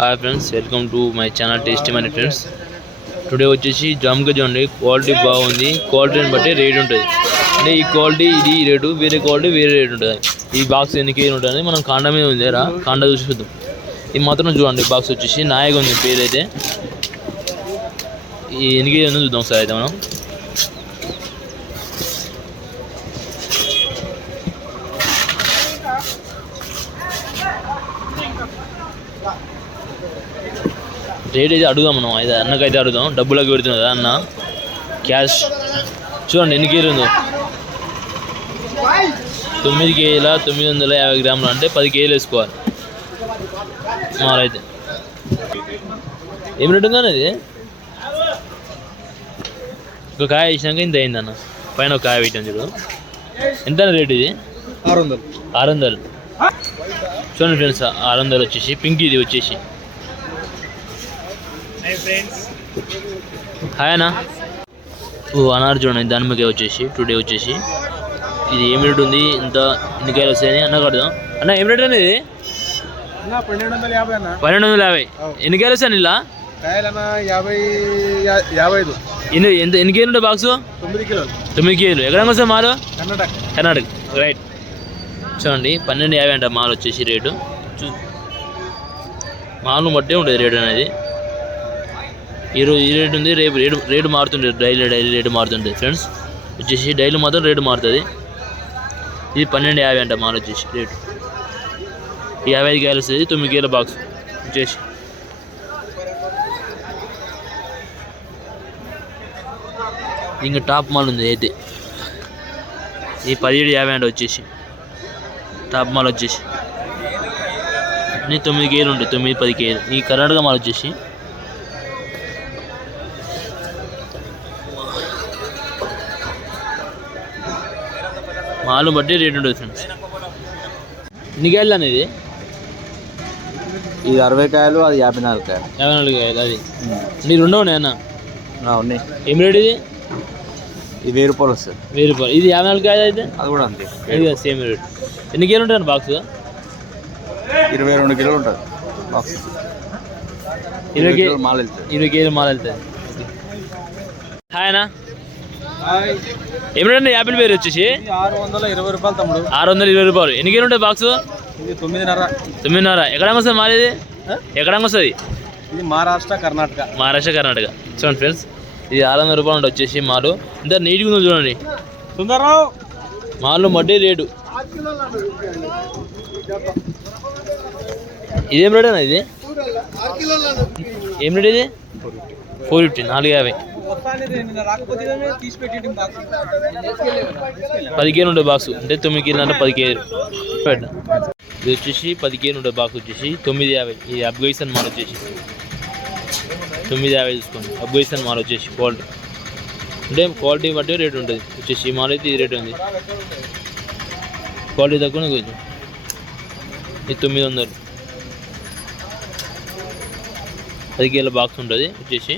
Hi friends, welcome to my channel tasty money friends. Today వచ్చేసి జామకాయ చూడండి, quality బాగుంది. క్వాలిటీని బట్టి రేట్ ఉంటుంది. అంటే ఈ క్వాలిటీ ఇది రేటు, వేరే క్వాలిటీ వేరే రేట్ ఉంటుంది. ఈ బాక్స్ ఎన్ని కేజీ ఉంటుంది మనం కాండ మీద ఉంది రా, కాండ చూసి చూద్దాం. ఇది మాత్రం చూడండి, బాక్స్ వచ్చేసి నాయగా ఉంది పేరు అయితే. ఈ ఎన్ని కేజీ ఉందో చూద్దాం ఒకసారి అయితే మనం. రేట్ అయితే అడుగుదాం మనం, అయితే అన్నకైతే అడుగుదాం. డబ్బులకు పెడుతుంది కదా అన్న, క్యాష్. చూడండి ఎన్ని కేజీలు ఉందో. 9 కేజీల 950 గ్రాములు, అంటే 10 కేజీలు వేసుకోవాలి మాలైతే. ఏం రేట్ ఉందన్న ఇది? ఒక కాయ వేసినాక ఇంత అయిందన్న. పైన ఒక కాయ పెట్టాను చూడు. ఎంత రేట్ ఇది? 600. చూడండి ఫ్రెండ్స్, 600 వచ్చేసి పింక్. ఇది వచ్చేసి హాయ్ అన్న. అన్నారు చూడండి, దానిమ్మకాయ వచ్చేసి టుడే వచ్చేసి ఇది ఏం రేట్ ఉంది, ఇంత ఎన్ని కాయలు వస్తాయని అన్న కడదాం. అన్న ఏం రేట్ అనేది? 1250. ఎన్ని కాయలు వస్తాయి ఇలా? ఎన్ని కేజీలు ఉంటాయి బాక్స్? 9 కేజీలు. ఎక్కడ వస్తాయి మాలు? కర్ణాటక. రైట్. చూడండి 1250 అంట మాల్ వచ్చేసి రేటు. మాల్ను బట్టే ఉంటుంది రేటు అనేది. ఈరోజు ఈ రేటు ఉంది, రేపు రేటు మారుతుంటుంది. డైలీ రేటు మారుతుంటుంది ఫ్రెండ్స్. వచ్చేసి డైలీ మాత్రం రేటు మారుతుంది. ఇది 1250 అంట మాల్ వచ్చేసి రేటు. 55 కాయలు వస్తుంది, 9 కేజీల బాక్స్ వచ్చేసి. ఇంకా టాప్ మాల్ ఉంది అయితే. ఈ 1750 అంట వచ్చేసి టాప్ మాల్ వచ్చేసి. అన్నీ 9 కేజీలు ఉంటాయి, 9-10 కేజీలు. ఈ కర్ణాటక మాల్ వచ్చేసి మాలు బట్టి రేట్ ఉంటుంది ఫ్రెండ్స్. ఎన్ని కాయలు అనేది? ఇది 60 కాయలు, అది 54 కాయలు. 54 కాయలు. అది మీరు ఉండవు అన్న? ఉన్నాయి. ఏం రేట్ ఇది? ఇది 1000 రూపాయలు వస్తుంది. 1000 రూపాయలు. ఇది 54 కాయలు అయితే అది కూడా అంతే, ఇది సేమ్ రేట్. ఎన్ని కేజీలు ఉంటుంది బాక్స్? 22 కిలోలు ఉంటుంది బాక్స్. 20 కేజీలు మాల వెళ్తుంది. 20 కేజీలు మాల వెళ్తుంది. హాయ్ అన్న. ఏం రేట్ అండి యాపిల్ పేరు వచ్చేసి? 620 రూపాయలు తమ్ముడు. 620 రూపాయలు. ఎన్ని కేజీలు ఉంటాయి బాక్స్? ఇది 9.5. 9.5. ఎక్కడ వస్తుంది మాల్ ఇది? ఎక్కడ వస్తుంది? ఇది మహారాష్ట్ర కర్ణాటక. చూడండి ఫ్రెండ్స్, ఇది 600 రూపాయలు ఉంటుంది వచ్చేసి మాలు. ఇంత నీట్గా ఉందో చూడండి. సుందరరావు మాలు మడ్డే రేటు. ఇదేం రేట్ అన్న? ఇది ఏం రేట్ ఇది? 450. 450. 10 కేజీలు ఉంటుంది బాక్స్. అంటే 9 కేజీలు అంటే 10 కేజీలు. ఇది వచ్చేసి 10 కేజీలు ఉంటుంది బాక్స్ వచ్చేసి 950. ఇది అఫ్ఘనిస్తాన్ మాల్ వచ్చేసి 950 తీసుకోండి. అఫ్ఘనిస్తాన్ మాల్ వచ్చేసి క్వాలిటీ అంటే క్వాలిటీ బట్టి రేట్ ఉంటుంది వచ్చేసి. ఈ మాల్ అయితే ఇది రేట్ ఉంది, క్వాలిటీ తక్కువ కొంచెం. ఇది 900. 10 కేజీల బాక్స్ ఉంటుంది వచ్చేసి.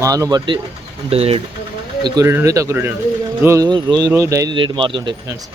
మాల్ను బట్టి ఉంటుంది రేటు. ఎక్కువ రేటు ఉంటుంది, తక్కువ రేటు ఉంటుంది. రోజు డైలీ రేటు మారుతుంటాయి ఫ్రెండ్స్.